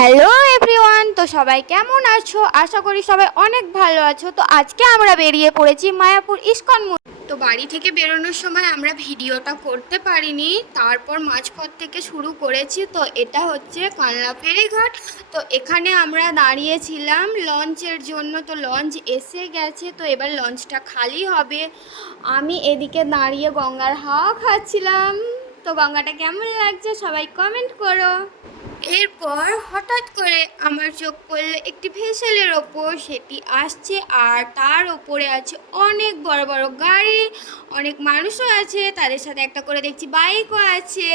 Hello everyone, তো সবাই কেমন আছো? আশা করি সবাই অনেক ভালো আছো। তো আজকে আমরা বেরিয়ে পড়েছি মায়াপুর ইস্কন মন্দির। তো বাড়ি থেকে বেরোনোর সময় আমরা ভিডিওটা করতে পারিনি, তারপর মাঝপথ থেকে শুরু করেছি। তো এটা হচ্ছে কানলা ফেরিঘাট। তো এখানে আমরা দাঁড়িয়েছিলাম লঞ্চের জন্য। তো লঞ্চ এসে গেছে, তো এবার লঞ্চটা খালি হবে। আমি এদিকে দাঁড়িয়ে গঙ্গার হাওয়া খাচ্ছিলাম। তো গঙ্গাটা কেমন লাগছে সবাই কমেন্ট করো। এরপর হঠাৎ করে আমার চোখ পড়ল একটি ভেসেলের ওপর। সেটি আসছে আর তার ওপরে আছে অনেক বড় বড় গাড়ি, অনেক মানুষও আছে, তাদের সাথে একটা করে দেখছি বাইকও আছে।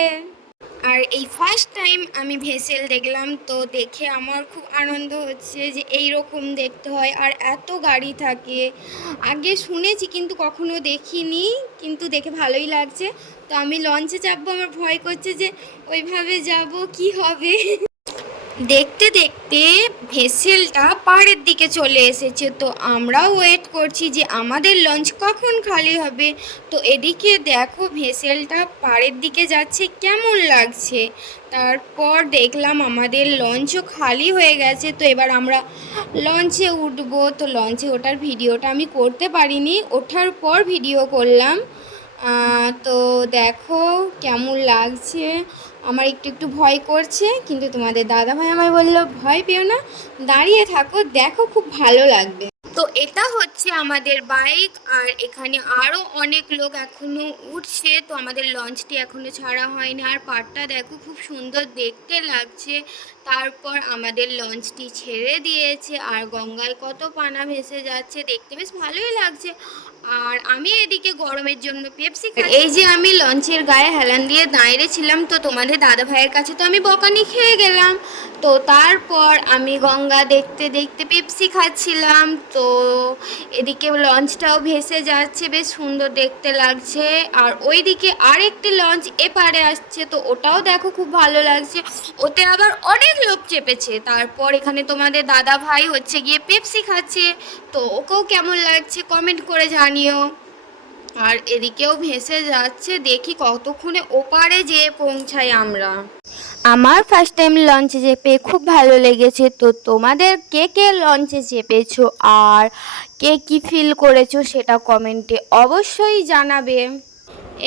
আর এই ফার্স্ট টাইম আমি ভেসেল দেখলাম, তো দেখে আমার খুব আনন্দ হচ্ছে যে এই রকম দেখতে হয় আর এত গাড়ি থাকে। আগে শুনেছি কিন্তু কখনো দেখিনি, কিন্তু দেখে ভালোই লাগছে। তো আমি লঞ্চে চাপবো, আমার ভয় করছে যে ওইভাবে যাব কি হবে। দেখতে দেখতে ভেসেলটা পাড়ের দিকে চলে এসেছে। তো আমরাও ওয়েট করছি যে আমাদের লঞ্চ কখন খালি হবে। তো এদিকে দেখো ভেসেলটা পাড়ের দিকে যাচ্ছে, কেমন লাগছে। তারপর দেখলাম আমাদের লঞ্চও খালি হয়ে গেছে। তো এবার আমরা লঞ্চে উঠবো। তো লঞ্চে ওঠার ভিডিওটা আমি করতে পারিনি, ওঠার পর ভিডিও করলাম। তো দেখো কেমন লাগছে। আমার একটু একটু ভয় করছে, কিন্তু তোমাদের দাদাভাই আমায় বললো ভয় পেও না, দাঁড়িয়ে থাকো, দেখো খুব ভালো লাগবে। তো এটা হচ্ছে আমাদের বাইক, আর এখানে আরও অনেক লোক এখনও উঠছে। তো আমাদের লঞ্চটি এখনও ছাড়া হয়নি। আর পাড়টা দেখো খুব সুন্দর দেখতে লাগছে। তারপর আমাদের লঞ্চটি ছেড়ে দিয়েছে আর গঙ্গায় কত পানা ভেসে যাচ্ছে, দেখতে বেশ ভালোই লাগছে। আর আমি এদিকে গরমের জন্য পেপসি খাই। এই যে আমি লঞ্চের গায়ে হেলান দিয়ে দাঁড়িয়েছিলাম, তো তোমাদের দাদা ভাইয়ের কাছে তো আমি বকানি খেয়ে গেলাম। তো তারপর আমি গঙ্গা দেখতে দেখতে পেপসি খাচ্ছিলাম। তো এদিকে লঞ্চটাও ভেসে যাচ্ছে, বেশ সুন্দর দেখতে লাগছে। আর ওইদিকে আরেকটি লঞ্চ এপারে আসছে, তো ওটাও দেখো খুব ভালো লাগছে। ওতে আবার অনেক লোক চেপেছে। তারপর এখানে তোমাদের দাদা ভাই হচ্ছে গিয়ে পেপসি খাচ্ছে। তো ওকেও কেমন লাগছে কমেন্ট করে জানিও। আর এদিকেও ভেসে যাচ্ছে, দেখি কতক্ষণে ওপারে যেয়ে পৌঁছাই আমরা। আমার ফার্স্ট টাইম লঞ্চে চেপে খুব ভালো লেগেছে। তো তোমাদের কে কে লঞ্চে চেপেছো আর কে কী ফিল করেছো সেটা কমেন্টে অবশ্যই জানাবে।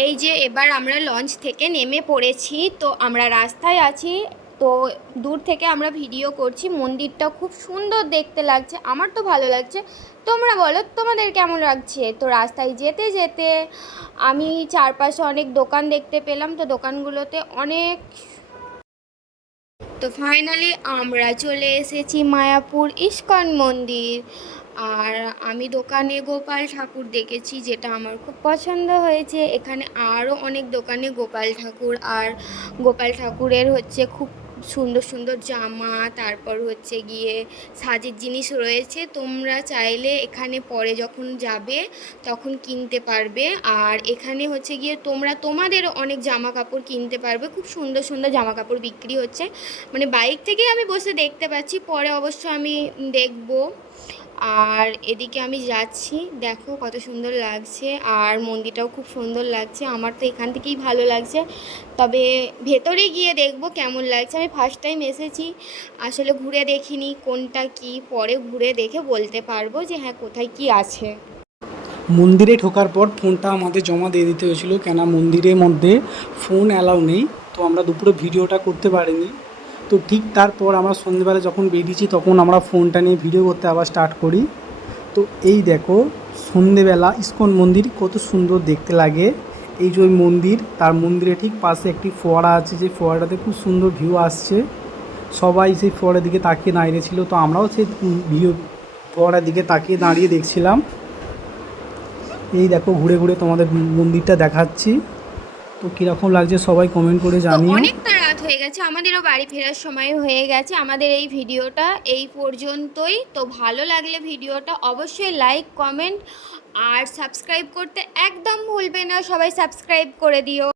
এই যে এবার আমরা লঞ্চ থেকে নেমে পড়েছি। তো আমরা রাস্তায় আছি। তো দূর থেকে আমরা ভিডিও করছি। মন্দিরটা খুব সুন্দর দেখতে লাগছে, আমার তো ভালো লাগছে। তোমরা বলো তোমাদের কেমন লাগছে। তো রাস্তায় যেতে যেতে আমি চারপাশে অনেক দোকান দেখতে পেলাম। তো দোকানগুলোতে অনেক। তো ফাইনালি আমরা চলে এসেছি মায়াপুর ইস্কন মন্দির। আর আমি দোকানে গোপাল ঠাকুর দেখেছি, যেটা আমার খুব পছন্দ হয়েছে। এখানে আরও অনেক দোকানে গোপাল ঠাকুর আর গোপাল ঠাকুরের হচ্ছে খুব সুন্দর সুন্দর জামা, তারপর হচ্ছে গিয়ে সাজের জিনিস রয়েছে। তোমরা চাইলে এখানে পরে যখন যাবে তখন কিনতে পারবে। আর এখানে হচ্ছে গিয়ে তোমরা তোমাদেরও অনেক জামা কাপড় কিনতে পারবে, খুব সুন্দর সুন্দর জামা কাপড় বিক্রি হচ্ছে। মানে বাইক থেকেই আমি বসে দেখতে পাচ্ছি, পরে অবশ্য আমি দেখব। আর এদিকে আমি যাচ্ছি, দেখো কত সুন্দর লাগছে। আর মন্দিরটাও খুব সুন্দর লাগছে, আমার তো এখান থেকেই ভালো লাগছে। তবে ভেতরে গিয়ে দেখব কেমন লাগছে। আমি ফার্স্ট টাইম এসেছি, আসলে ঘুরে দেখিনি কোনটা কি, পরে ঘুরে দেখে বলতে পারবো যে হ্যাঁ কোথায় কি আছে। মন্দিরে ঢোকার পর ফোনটা আমাদের জমা দিয়ে দিতে হয়েছিল, কেন মন্দিরের মধ্যে ফোন অ্যালাউ নেই। তো আমরা দুপুরে ভিডিওটা করতে পারিনি। তো ঠিক তারপর আমরা সন্ধ্যেবেলা যখন বেরিয়েছি তখন আমরা ফোনটা নিয়ে ভিডিও করতে আবার স্টার্ট করি। তো এই দেখো সন্ধ্যেবেলা ইস্কন মন্দির কত সুন্দর দেখতে লাগে। এই যে ওই মন্দির, তার মন্দিরের ঠিক পাশে একটি ফোয়ারা আছে, যে ফোয়ারাটাতে খুব সুন্দর ভিউ আসছে। সবাই সেই ফোয়ারার দিকে তাকিয়ে দাঁড়িয়েছিল। তো আমরাও সেই ফোয়ারার দিকে তাকিয়ে দাঁড়িয়ে দেখছিলাম। এই দেখো ঘুরে ঘুরে তোমাদের মন্দিরটা দেখাচ্ছি। তো কীরকম লাগছে সবাই কমেন্ট করে তো জানিও। অনেকটা রাত হয়ে গেছে, আমাদেরও বাড়ি ফেরার সময় হয়ে গেছে। আমাদের এই ভিডিওটা এই পর্যন্তই। তো ভালো লাগলে ভিডিওটা অবশ্যই লাইক কমেন্ট আর সাবস্ক্রাইব করতে একদম ভুলবে না, সবাই সাবস্ক্রাইব করে দিও।